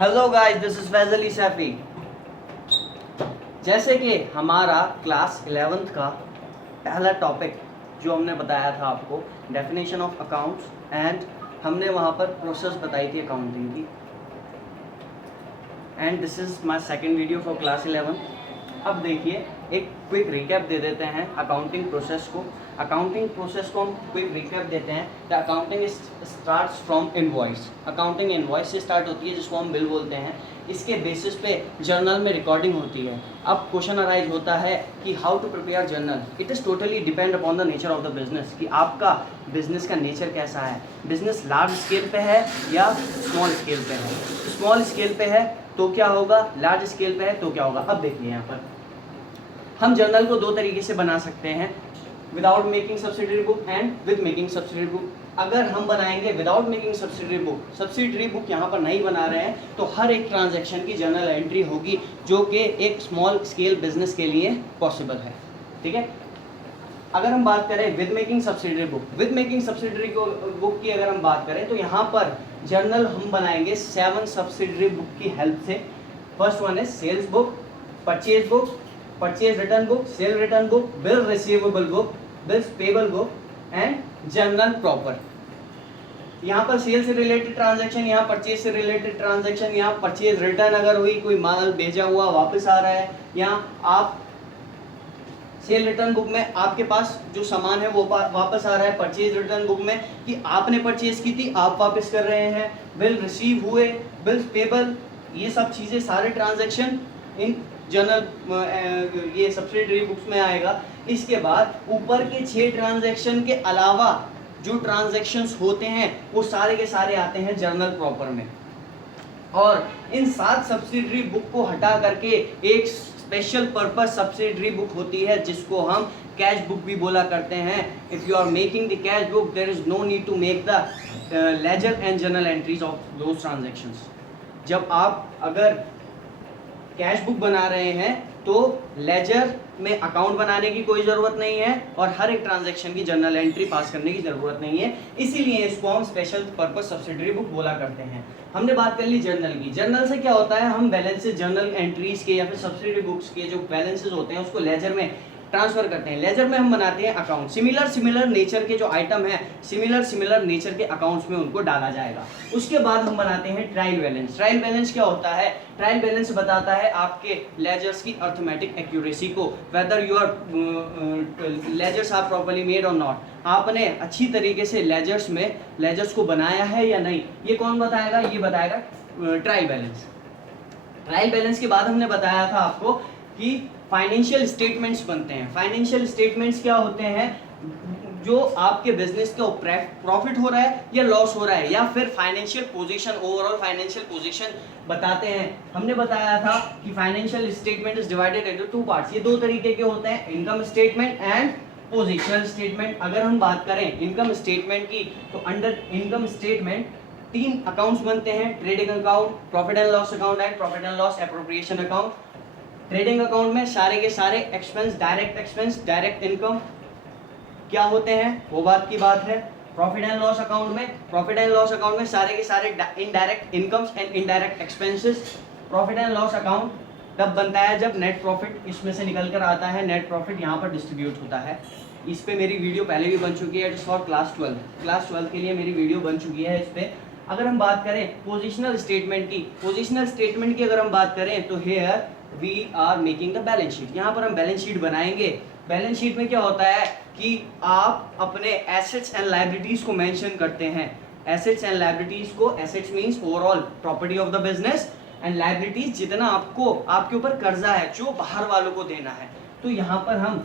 Hello guys, this is Faizal Ali Saifi. जैसे कि हमारा क्लास 11th का पहला टॉपिक जो हमने बताया था आपको, डेफिनेशन ऑफ अकाउंट्स, एंड हमने वहाँ पर प्रोसेस बताई थी अकाउंटिंग की। And this is my second video for class 11th। अब देखिए, एक क्विक रिकैप दे देते हैं अकाउंटिंग प्रोसेस को। अकाउंटिंग प्रोसेस को हम क्विक रिकैप देते हैं। The accounting starts from invoice. Accounting invoice से स्टार्ट होती है, जिसको हम बिल बोलते हैं। इसके बेसिस पे जर्नल में रिकॉर्डिंग होती है। अब क्वेश्चन अराइज होता है कि how to prepare journal. It is totally depend upon the nature of the business, कि आपका बिजनेस का नेचर कैसा है। बिजनेस लार्ज स्केल पे है या स्मॉल स्केल पे है। स्मॉल स्केल पे है तो क्या होगा, लार्ज स्केल पे है तो क्या होगा। अब देखिए, यहाँ पर हम जर्नल को दो तरीके से बना सकते हैं, without making subsidiary book and with making subsidiary book. अगर हम बनाएंगे विदाउट मेकिंग सब्सिडरी बुक यहाँ पर नहीं बना रहे हैं, तो हर एक ट्रांजैक्शन की जर्नल एंट्री होगी, जो कि एक स्मॉल स्केल बिजनेस के लिए पॉसिबल है। ठीक है। अगर हम बात करें विद मेकिंग सब्सिडरी बुक की अगर हम बात करें, तो यहाँ पर जर्नल हम बनाएंगे 7 सब्सिडरी बुक की हेल्प से। फर्स्ट वन है sales book, purchase book, purchase return book, sale return book, bill receivable book, bills payable book and journal proper. यहाँ पर सेल से रिलेटेड ट्रांजैक्शन, यहाँ परचेज से रिलेटेड ट्रांजैक्शन, यहाँ परचेज रिटर्न अगर हुई, कोई माल भेजा हुआ वापस आ रहा है, यहाँ आप सेल रिटर्न बुक में आपके पास जो सामान है वो वापस आ रहा है। परचेज रिटर्न बुक में कि आपने परचेज की थी, आप वापस कर रहे हैं। बिल रिसीव हुए, बिल्स पेबल, ये सब चीज़ें, सारे ट्रांजैक्शन इन जर्नल ये सब्सिडरी बुक्स में आएगा। इसके बाद ऊपर के 6 ट्रांजैक्शन के अलावा जो ट्रांजैक्शंस होते हैं वो सारे के सारे आते हैं जर्नल प्रॉपर में। और इन 7 सब्सिडरी बुक को हटा करके एक स्पेशल पर्पस सब्सिडरी बुक होती है, जिसको हम कैश बुक भी बोला करते हैं। If you are making the cash book, there is no need to make the ledger and journal entries of those transactions. जब आप अगर कैश बुक बना रहे हैं तो लेजर में अकाउंट बनाने की कोई ज़रूरत नहीं है, और हर एक ट्रांजैक्शन की जर्नल एंट्री पास करने की ज़रूरत नहीं है। इसीलिए इसको हम स्पेशल पर्पस सब्सिडरी बुक बोला करते हैं। हमने बात कर ली जर्नल की। जर्नल से क्या होता है, हम बैलेंसेस जर्नल एंट्रीज के या फिर सब्सिडरी बुक्स के जो बैलेंसेस होते हैं उसको लेजर में ट्रांसफर करते हैं। लेजर में हम बनाते हैं अकाउंट। सिमिलर नेचर के जो आइटम है, सिमिलर नेचर के अकाउंट्स में उनको डाला जाएगा। उसके बाद हम बनाते हैं ट्रायल बैलेंस। ट्रायल बैलेंस क्या होता है, ट्रायल बैलेंस बताता है आपके लेजर्स की अर्थमेटिक एक्यूरेसी को, whether your ledgers are properly made और नॉट। आपने अच्छी तरीके से लेजर्स को बनाया है या नहीं, ये कौन बताएगा, ये बताएगा ट्रायल बैलेंस। ट्रायल बैलेंस के बाद हमने बताया था आपको कि फाइनेंशियल स्टेटमेंट्स बनते हैं। फाइनेंशियल स्टेटमेंट्स क्या होते हैं, जो आपके बिजनेस का प्रॉफिट हो रहा है या लॉस हो रहा है, या फिर financial position, overall financial position बताते हैं। हमने बताया था कि financial statement is divided into 2 parts. ये 2 तरीके के होते हैं, income statement and positional statement. अगर हम बात करें इनकम स्टेटमेंट की, तो अंडर इनकम स्टेटमेंट 3 अकाउंट्स बनते हैं, trading account, profit and loss account and profit and loss appropriation account. Trading account में सारे के सारे एक्सपेंस, डायरेक्ट इनकम क्या होते हैं वो बात की बात है। प्रॉफिट एंड लॉस अकाउंट में सारे के सारे indirect incomes and indirect expenses. Profit and loss account तब बनता है जब नेट प्रॉफिट इसमें से निकल कर आता है, नेट प्रॉफिट यहाँ पर डिस्ट्रीब्यूट होता है। इस पे मेरी वीडियो पहले भी बन चुकी है, इट इज फॉर क्लास 12 के लिए मेरी वीडियो बन चुकी है इस पे। अगर हम बात करें पोजिशनल स्टेटमेंट की अगर हम बात करें, तो here we are making the balance sheet. यहाँ पर हम बैलेंस शीट बनाएंगे। बैलेंस शीट में क्या होता है कि आप अपने एसेट्स एंड लायबिलिटीज को मेंशन करते हैं। एसेट्स एंड लायबिलिटीज को, assets means overall property of the business, and liabilities जितना आपको आपके ऊपर कर्जा है जो बाहर वालों को देना है, तो यहाँ पर हम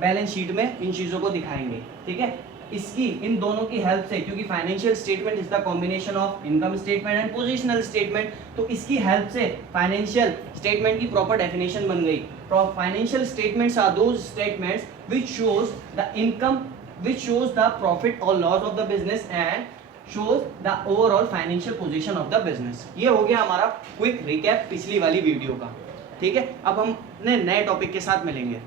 बैलेंस शीट में इन चीज़ों को दिखाएंगे। ठीक है। इसकी इन दोनों की हेल्प से, क्योंकि financial statement is the combination of income statement and positional statement, तो इसकी हेल्प से फाइनेंशियल स्टेटमेंट की प्रॉपर डेफिनेशन बन गई। Financial statements are those statements which shows the income, which shows the profit और loss of the business and shows the overall financial position of the business. ये हो गया हमारा quick recap पिछली वाली वीडियो का। ठीक है। अब हम नए टॉपिक के साथ मिलेंगे।